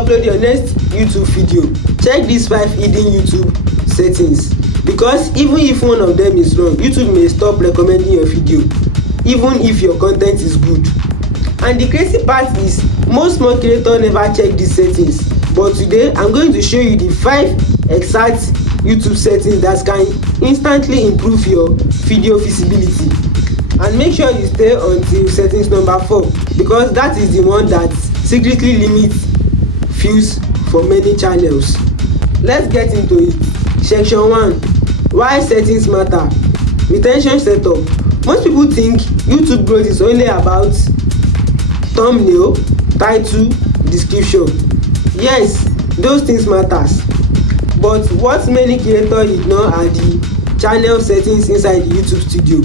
upload your next YouTube video, check these 5 hidden YouTube settings, because even if one of them is wrong, YouTube may stop recommending your video even if your content is good. And the crazy part is most small creators never check these settings, but today I'm going to show you the 5 exact YouTube settings that can instantly improve your video visibility. And make sure you stay until settings number 4, because that is the one that secretly limits views for many channels. Let's get into it. Section 1. Why settings matter. Retention setup. Most people think YouTube growth is only about thumbnail, title, description. Yes, those things matters, but what many creators ignore are the channel settings inside the YouTube studio.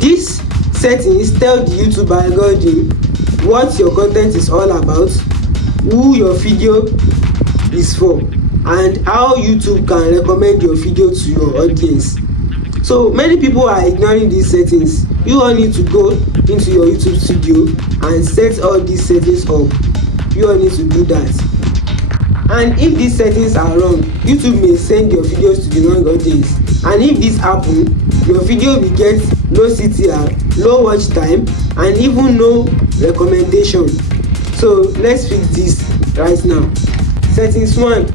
These settings tell the YouTube algorithm what your content is all about, who your video is for, and how YouTube can recommend your video to your audience. So many people are ignoring these settings. You all need to go into your YouTube studio and set all these settings up. You all need to do that. And if these settings are wrong, YouTube may send your videos to the wrong audience. And if this happens, your video will get low CTR, low watch time, and even no recommendation. So let's fix this right now. Settings 1.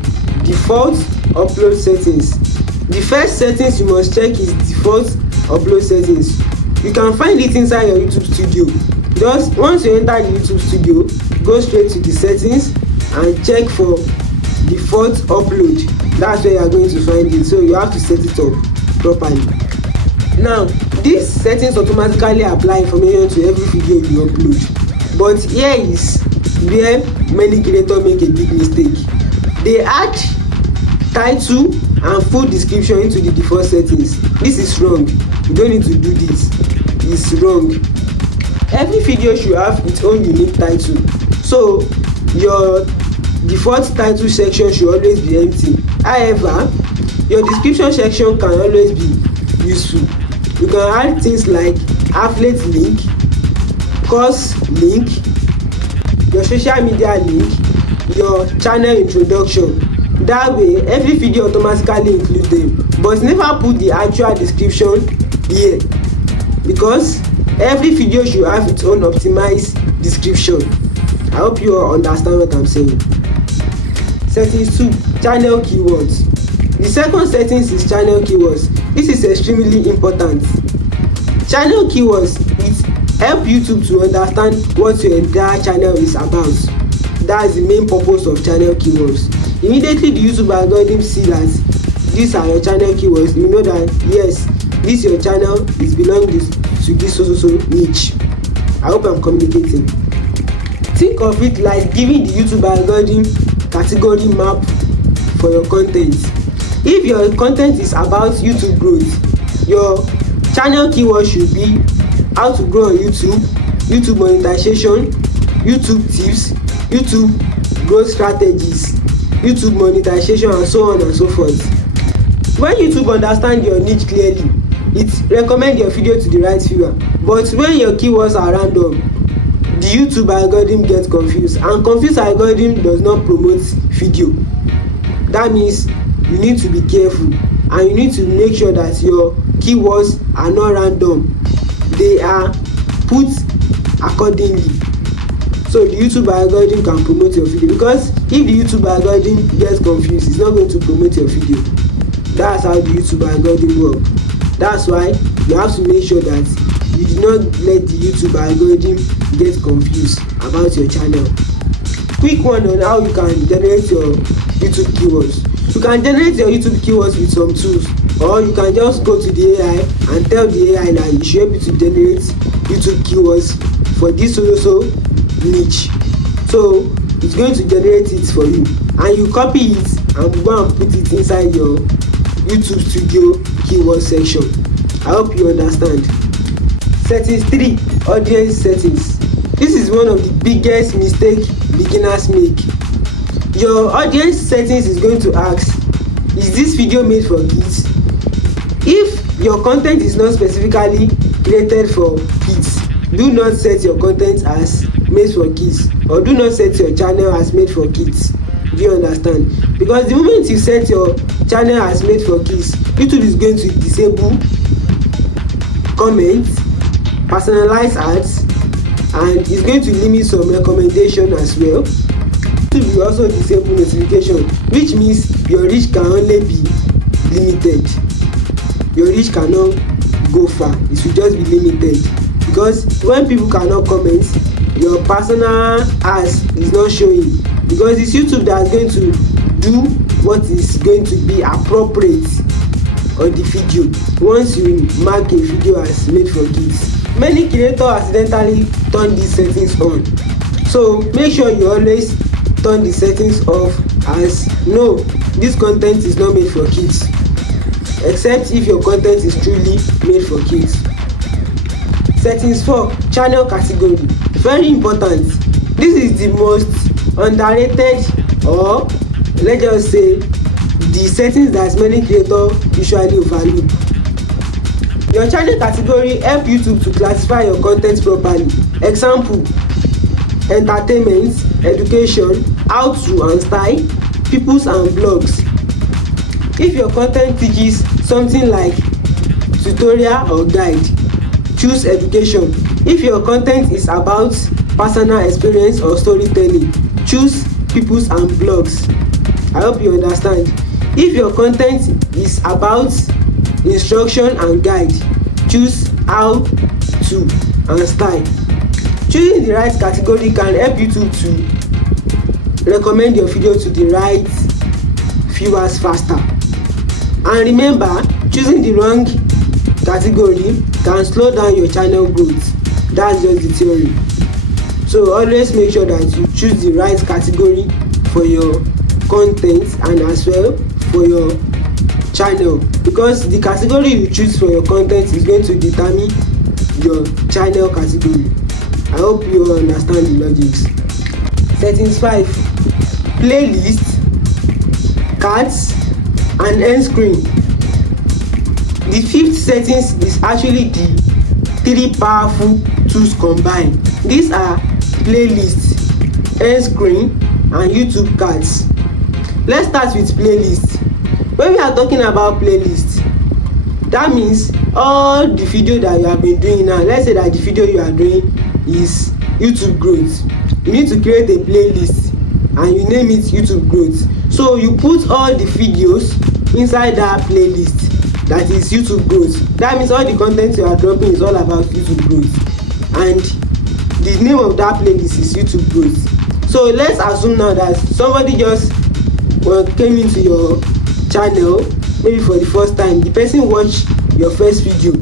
Default upload settings. The first settings you must check is default upload settings. You can find it inside your YouTube studio. Just once you enter the YouTube studio, go straight to the settings and check for default upload. That's where you are going to find it, so you have to set it up properly. Now these settings automatically apply information to every video you upload, but here is where many creators make a big mistake. They add title and full description into the default settings. This is wrong. You don't need to do this. It's wrong. Every video should have its own unique title, so your default title section should always be empty. However, your description section can always be useful. You can add things like affiliate link, course link, your social media link, your channel introduction. That way every video automatically includes them, but never put the actual description here, because every video should have its own optimized description. I hope you all understand what I'm saying. Settings 2. Channel keywords. The second settings is channel keywords. This is extremely important. Channel keywords, it help YouTube to understand what your entire channel is about. That's the main purpose of channel keywords. Immediately the YouTube algorithm see that these are your channel keywords, you know that yes, this your channel is belonging to this so niche. I hope I'm communicating. Think of it like giving the YouTube algorithm category map for your content. If your content is about YouTube growth, your channel keyword should be how to grow on YouTube, YouTube monetization, YouTube tips, YouTube growth strategies, YouTube monetization, and so on and so forth. When YouTube understands your niche clearly, it recommends your video to the right viewer. But when your keywords are random, the YouTube algorithm gets confused, and confused algorithm does not promote video. That means you need to be careful, and you need to make sure that your keywords are not random. They are put accordingly, so the YouTube algorithm can promote your video. Because if the YouTube algorithm gets confused, it's not going to promote your video. That's how the YouTube algorithm works. That's why you have to make sure that you do not let the YouTube algorithm get confused about your channel. Quick one on how you can generate your YouTube keywords. You can generate your YouTube keywords with some tools, or you can just go to the AI and tell the AI that you should be able to generate YouTube keywords for this so niche. So it's going to generate it for you, and you copy it and go and put it inside your YouTube studio keyword section. I hope you understand. Settings 3. Audience settings. This is one of the biggest mistakes beginners make. Your audience settings is going to ask, is this video made for kids? If your content is not specifically created for kids, do not set your content as made for kids, or do not set your channel as made for kids. Do you understand? Because the moment you set your channel as made for kids, YouTube is going to disable comments, personalized ads, and it's going to limit some recommendation as well. YouTube will also disable notification, which means your reach can only be limited. Your reach cannot go far, it should just be limited, because when people cannot comment, your personal ads is not showing, because it's YouTube that is going to do what is going to be appropriate on the video once you mark a video as made for kids. Many creators accidentally turn these settings on, so make sure you always turn the settings off as no, this content is not made for kids, except if your content is truly made for kids. Settings 4, channel category. Very important. This is the most underrated, or let's just say the settings that many creators usually overlook. Your channel category help YouTube to classify your content properly. Example: entertainment, education, how to and style, peoples and blogs. If your content teaches something like tutorial or guide, choose education. If your content is about personal experience or storytelling, choose peoples and blogs. I hope you understand. If your content is about instruction and guide, choose how to and style. Choosing the right category can help YouTube to recommend your video to the right viewers faster. And remember, choosing the wrong category can slow down your channel growth. That's just the theory. So always make sure that you choose the right category for your content and as well for your channel, because the category you choose for your content is going to determine your channel category. I hope you understand the logics. Settings 5, playlist, cards and end screen. The 5th settings is actually the 3 powerful tools combined. These are playlist, end screen and YouTube cards. Let's start with playlist. When we are talking about playlist, that means all the video that you have been doing now. Let's say that the video you are doing is YouTube growth. You need to create a playlist and you name it YouTube growth. So you put all the videos inside that playlist, that is YouTube growth. That means all the content you are dropping is all about YouTube growth, and the name of that playlist is YouTube growth. So let's assume now that somebody just came into your channel maybe for the first time. The person watched your first video.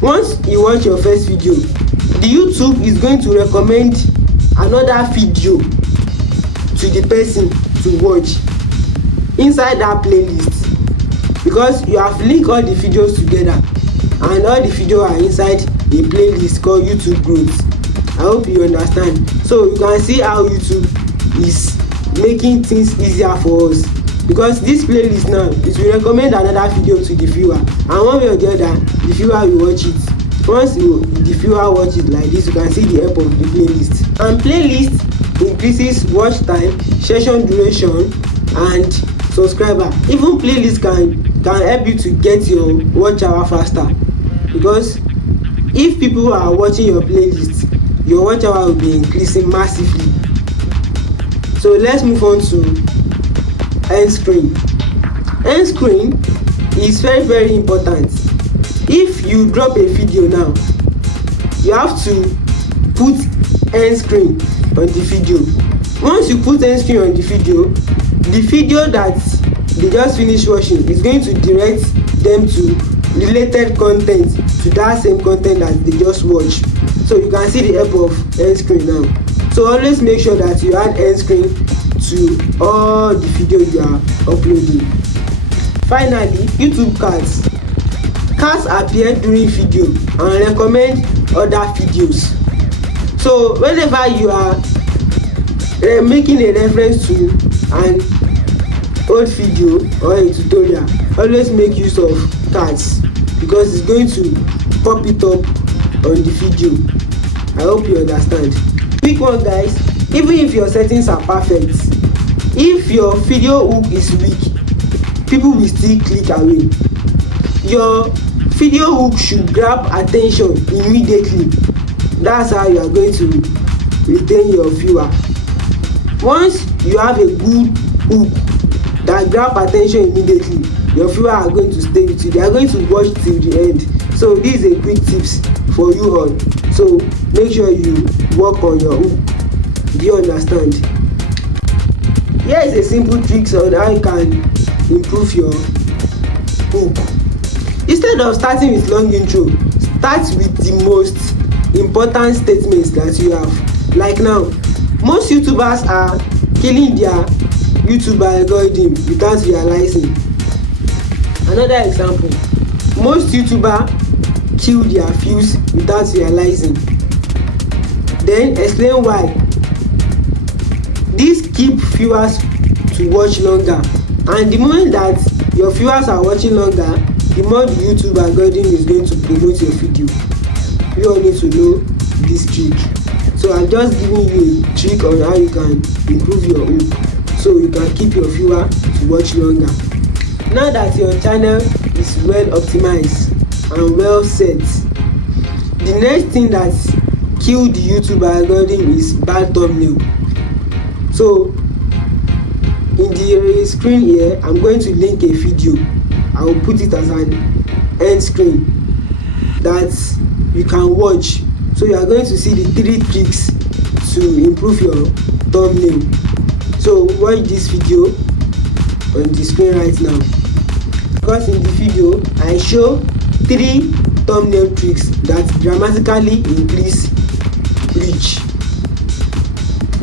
Once you watch your first video, the YouTube is going to recommend another video to the person to watch inside that playlist, because you have linked all the videos together and all the videos are inside a playlist called YouTube growth. I hope you understand. So you can see how YouTube is making things easier for us, because this playlist now, it will recommend another video to the viewer, and one way or the other the viewer will watch it. Once the viewer watch it like this, you can see the help of the playlist. And playlist increases watch time, session duration and subscriber. Even playlist can help you to get your watch hour faster, because if people are watching your playlist, your watch hour will be increasing massively. So let's move on to end screen. End screen is very important. If you drop a video now, you have to put end screen on the video. Once you put end screen on the video that they just finished watching is going to direct them to related content, to that same content that they just watched. So you can see the help of end screen now. So always make sure that you add end screen to all the videos you are uploading. Finally, YouTube cards. Cards appear during video and recommend other videos. So whenever you are making a reference to an old video or a tutorial, always make use of cards, because it's going to pop it up on the video. I hope you understand. Quick one guys, even if your settings are perfect, if your video hook is weak, people will still click away. Your video hook should grab attention immediately. That's how you are going to retain your viewer. Once you have a good hook that grab attention immediately, your viewer are going to stay with you. They are going to watch till the end. So this is a quick tips for you all. So make sure you work on your hook. Do you understand? Here is a simple trick on how you can improve your hook. Instead of starting with long intro, start with the most important statements that you have. Like now, most YouTubers are killing their YouTube algorithm without realizing. Another example, most YouTubers kill their views without realizing. Then explain why. This keep viewers to watch longer, and the moment that your viewers are watching longer, the more the YouTube algorithm is going to promote your video. You all need to know this trick. So I'm just giving you a trick on how you can improve your hook, so you can keep your viewer to watch longer. Now that your channel is well optimized and well set, the next thing that kill the YouTube algorithm is bad thumbnail. So in the screen here, I'm going to link a video. I will put it as an end screen that you can watch. So you are going to see the 3 tricks to improve your thumbnail. So watch this video on the screen right now, because in the video I show 3 thumbnail tricks that dramatically increase reach.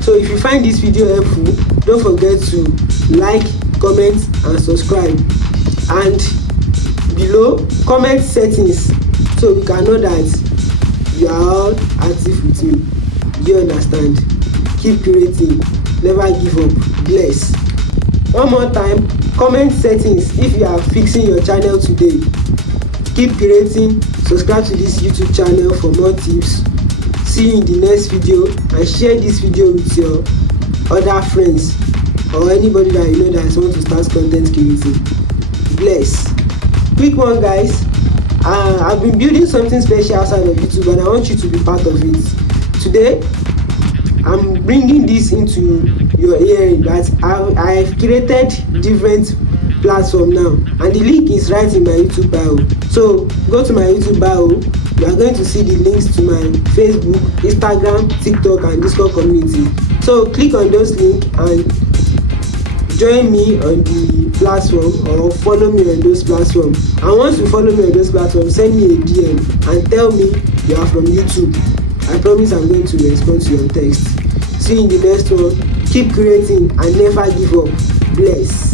So if you find this video helpful, don't forget to like, comment and subscribe, and below comment settings so we can know that you are all active with me. Do you understand? Keep creating, never give up. Bless. One more time, comment settings if you are fixing your channel today. Keep creating, subscribe to this YouTube channel for more tips. See you in the next video, and share this video with your other friends or anybody that you know that wants to start content creating. Bless. Quick one guys, I've been building something special outside of YouTube and I want you to be part of it. Today I'm bringing this into your hearing that I've created different platform now, and the link is right in my YouTube bio. So go to my YouTube bio, you are going to see the links to my Facebook, Instagram, TikTok and Discord community. So click on those links and join me on the platform or follow me on those platforms. And once you follow me on those platforms, send me a DM and tell me you are from YouTube. I promise I'm going to respond to your text. See you in the next one. Keep creating and never give up. Bless.